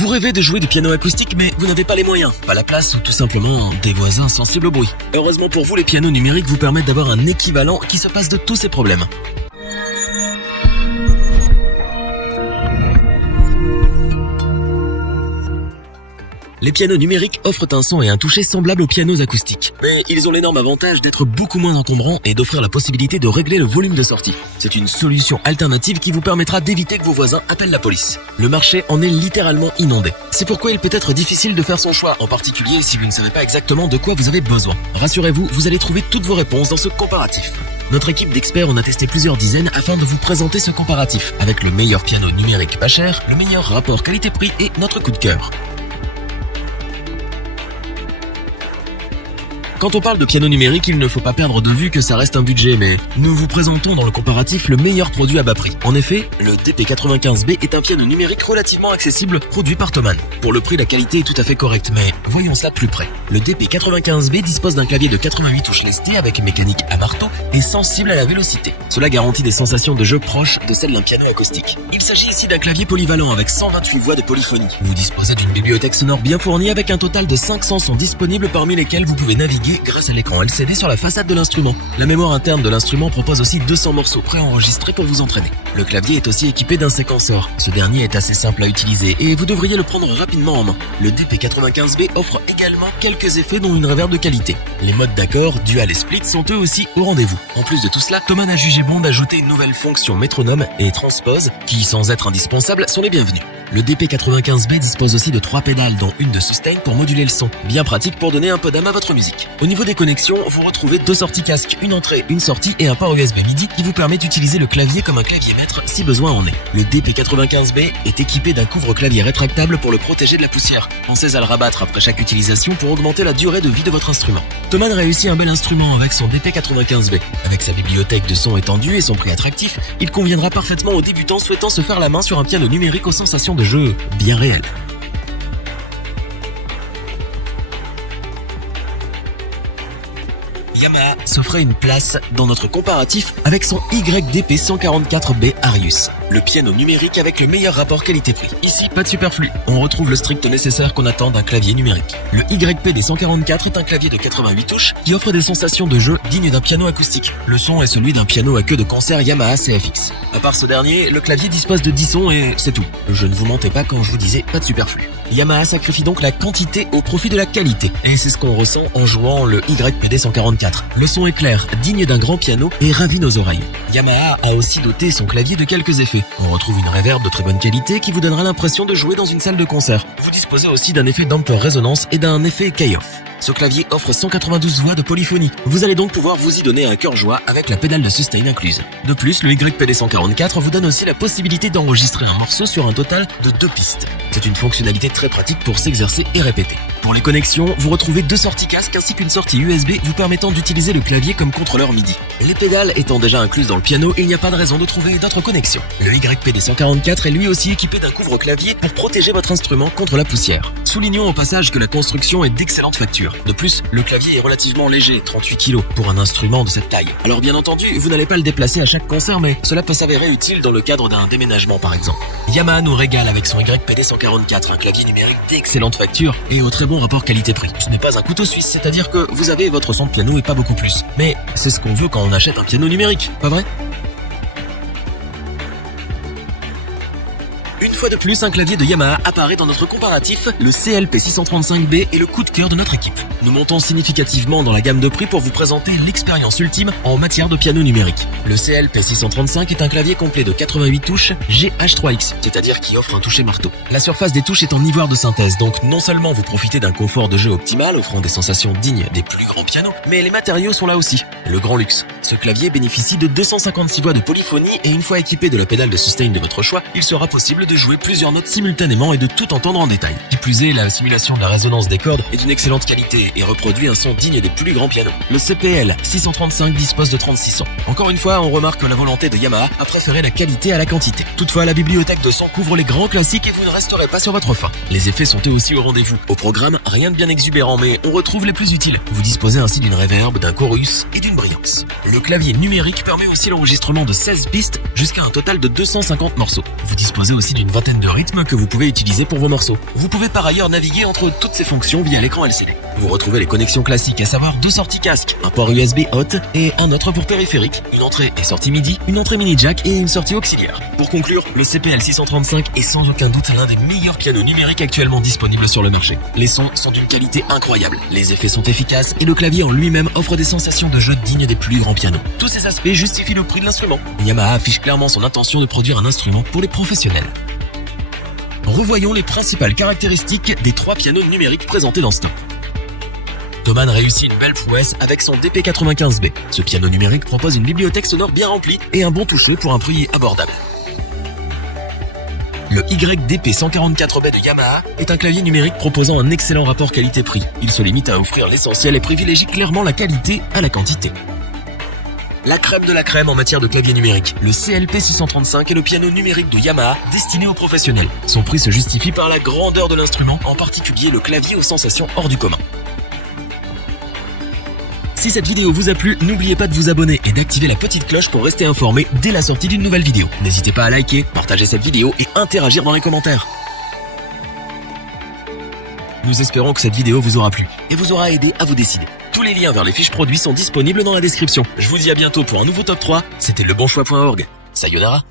Vous rêvez de jouer du piano acoustique mais vous n'avez pas les moyens, pas la place ou tout simplement des voisins sensibles au bruit. Heureusement pour vous, les pianos numériques vous permettent d'avoir un équivalent qui se passe de tous ces problèmes. Les pianos numériques offrent un son et un toucher semblables aux pianos acoustiques. Mais ils ont l'énorme avantage d'être beaucoup moins encombrants et d'offrir la possibilité de régler le volume de sortie. C'est une solution alternative qui vous permettra d'éviter que vos voisins appellent la police. Le marché en est littéralement inondé. C'est pourquoi il peut être difficile de faire son choix, en particulier si vous ne savez pas exactement de quoi vous avez besoin. Rassurez-vous, vous allez trouver toutes vos réponses dans ce comparatif. Notre équipe d'experts en a testé plusieurs dizaines afin de vous présenter ce comparatif, avec le meilleur piano numérique pas cher, le meilleur rapport qualité-prix et notre coup de cœur. Quand on parle de piano numérique, il ne faut pas perdre de vue que ça reste un budget, mais nous vous présentons dans le comparatif le meilleur produit à bas prix. En effet, le DP95B est un piano numérique relativement accessible produit par Thomann. Pour le prix, la qualité est tout à fait correcte, mais voyons cela de plus près. Le DP95B dispose d'un clavier de 88 touches lestées avec mécanique à marteau et sensible à la vélocité. Cela garantit des sensations de jeu proches de celles d'un piano acoustique. Il s'agit ici d'un clavier polyvalent avec 128 voix de polyphonie. Vous disposez d'une bibliothèque sonore bien fournie avec un total de 500 sons disponibles parmi lesquels vous pouvez naviguer grâce à l'écran LCD sur la façade de l'instrument. La mémoire interne de l'instrument propose aussi 200 morceaux préenregistrés pour vous entraîner. Le clavier est aussi équipé d'un séquenceur. Ce dernier est assez simple à utiliser et vous devriez le prendre rapidement en main. Le DP95B offre également quelques effets dont une reverb de qualité. Les modes d'accord, dual et split sont eux aussi au rendez-vous. En plus de tout cela, Thomann a jugé bon d'ajouter une nouvelle fonction métronome et transpose qui, sans être indispensables, sont les bienvenus. Le DP95B dispose aussi de 3 pédales dont une de sustain pour moduler le son. Bien pratique pour donner un peu d'âme à votre musique. Au niveau des connexions, vous retrouvez 2 sorties casque, une entrée, une sortie et un port USB MIDI qui vous permet d'utiliser le clavier comme un clavier maître si besoin en est. Le DP95B est équipé d'un couvre-clavier rétractable pour le protéger de la poussière. Pensez à le rabattre après chaque utilisation pour augmenter la durée de vie de votre instrument. Thomann réussit un bel instrument avec son DP95B. Avec sa bibliothèque de sons étendue et son prix attractif, il conviendra parfaitement aux débutants souhaitant se faire la main sur un piano numérique aux sensations de jeu bien réelles. Yamaha s'offrait une place dans notre comparatif avec son YDP144B Arius, le piano numérique avec le meilleur rapport qualité-prix. Ici, pas de superflu, on retrouve le strict nécessaire qu'on attend d'un clavier numérique. Le YPD144 est un clavier de 88 touches qui offre des sensations de jeu dignes d'un piano acoustique. Le son est celui d'un piano à queue de concert Yamaha CFX. À part ce dernier, le clavier dispose de 10 sons et c'est tout. Je ne vous mentais pas quand je vous disais pas de superflu. Yamaha sacrifie donc la quantité au profit de la qualité. Et c'est ce qu'on ressent en jouant le YPD144. Le son est clair, digne d'un grand piano et ravit nos oreilles. Yamaha a aussi doté son clavier de quelques effets. On retrouve une reverb de très bonne qualité qui vous donnera l'impression de jouer dans une salle de concert. Vous disposez aussi d'un effet damper résonance et d'un effet key-off. Ce clavier offre 192 voix de polyphonie. Vous allez donc pouvoir vous y donner un cœur joie avec la pédale de sustain incluse. De plus, le YPD144 vous donne aussi la possibilité d'enregistrer un morceau sur un total de 2 pistes. C'est une fonctionnalité très pratique pour s'exercer et répéter. Pour les connexions, vous retrouvez 2 sorties casque ainsi qu'une sortie USB vous permettant d'utiliser le clavier comme contrôleur MIDI. Les pédales étant déjà incluses dans le piano, il n'y a pas de raison de trouver d'autres connexions. Le YPD144 est lui aussi équipé d'un couvre-clavier pour protéger votre instrument contre la poussière. Soulignons au passage que la construction est d'excellente facture. De plus, le clavier est relativement léger, 38 kg, pour un instrument de cette taille. Alors bien entendu, vous n'allez pas le déplacer à chaque concert, mais cela peut s'avérer utile dans le cadre d'un déménagement par exemple. Yamaha nous régale avec son YPD144, un clavier numérique d'excellente facture et au très bon rapport qualité-prix. Ce n'est pas un couteau suisse, c'est-à-dire que vous avez votre son de piano et pas beaucoup plus. Mais c'est ce qu'on veut quand on achète un piano numérique, pas vrai ? Une fois de plus, un clavier de Yamaha apparaît dans notre comparatif, le CLP635B est le coup de cœur de notre équipe. Nous montons significativement dans la gamme de prix pour vous présenter l'expérience ultime en matière de piano numérique. Le CLP635 est un clavier complet de 88 touches GH3X, c'est-à-dire qui offre un toucher marteau. La surface des touches est en ivoire de synthèse, donc non seulement vous profitez d'un confort de jeu optimal, offrant des sensations dignes des plus grands pianos, mais les matériaux sont là aussi, le grand luxe. Ce clavier bénéficie de 256 voix de polyphonie et une fois équipé de la pédale de sustain de votre choix, il sera possible de jouer plusieurs notes simultanément et de tout entendre en détail. Qui plus est, la simulation de la résonance des cordes est d'une excellente qualité et reproduit un son digne des plus grands pianos. Le CPL 635 dispose de 36 sons. Encore une fois, on remarque la volonté de Yamaha à préférer la qualité à la quantité. Toutefois, la bibliothèque de sons couvre les grands classiques et vous ne resterez pas sur votre faim. Les effets sont eux aussi au rendez-vous. Au programme, rien de bien exubérant, mais on retrouve les plus utiles. Vous disposez ainsi d'une reverb, d'un chorus et d'une brillante. puissance. Le clavier numérique permet aussi l'enregistrement de 16 pistes jusqu'à un total de 250 morceaux. Vous disposez aussi d'une vingtaine de rythmes que vous pouvez utiliser pour vos morceaux. Vous pouvez par ailleurs naviguer entre toutes ces fonctions via l'écran LCD. Vous retrouvez les connexions classiques, à savoir 2 sorties casque, un port USB hot et un autre pour périphérique, une entrée et sortie MIDI, une entrée mini jack et une sortie auxiliaire. Pour conclure, le CPL 635 est sans aucun doute l'un des meilleurs pianos numériques actuellement disponibles sur le marché. Les sons sont d'une qualité incroyable, les effets sont efficaces et le clavier en lui-même offre des sensations de jeu dignes des plus grands pianos. Tous ces aspects justifient le prix de l'instrument. Yamaha affiche clairement son intention de produire un instrument pour les professionnels. Revoyons les principales caractéristiques des 3 pianos numériques présentés dans ce temps. Thomann réussit une belle prouesse avec son DP95B. Ce piano numérique propose une bibliothèque sonore bien remplie et un bon toucher pour un prix abordable. Le YDP144B de Yamaha est un clavier numérique proposant un excellent rapport qualité-prix. Il se limite à offrir l'essentiel et privilégie clairement la qualité à la quantité. La crème de la crème en matière de clavier numérique. Le CLP635 est le piano numérique de Yamaha destiné aux professionnels. Son prix se justifie par la grandeur de l'instrument, en particulier le clavier aux sensations hors du commun. Si cette vidéo vous a plu, n'oubliez pas de vous abonner et d'activer la petite cloche pour rester informé dès la sortie d'une nouvelle vidéo. N'hésitez pas à liker, partager cette vidéo et interagir dans les commentaires. Nous espérons que cette vidéo vous aura plu et vous aura aidé à vous décider. Tous les liens vers les fiches produits sont disponibles dans la description. Je vous dis à bientôt pour un nouveau top 3. C'était lebonchoix.org. Sayonara.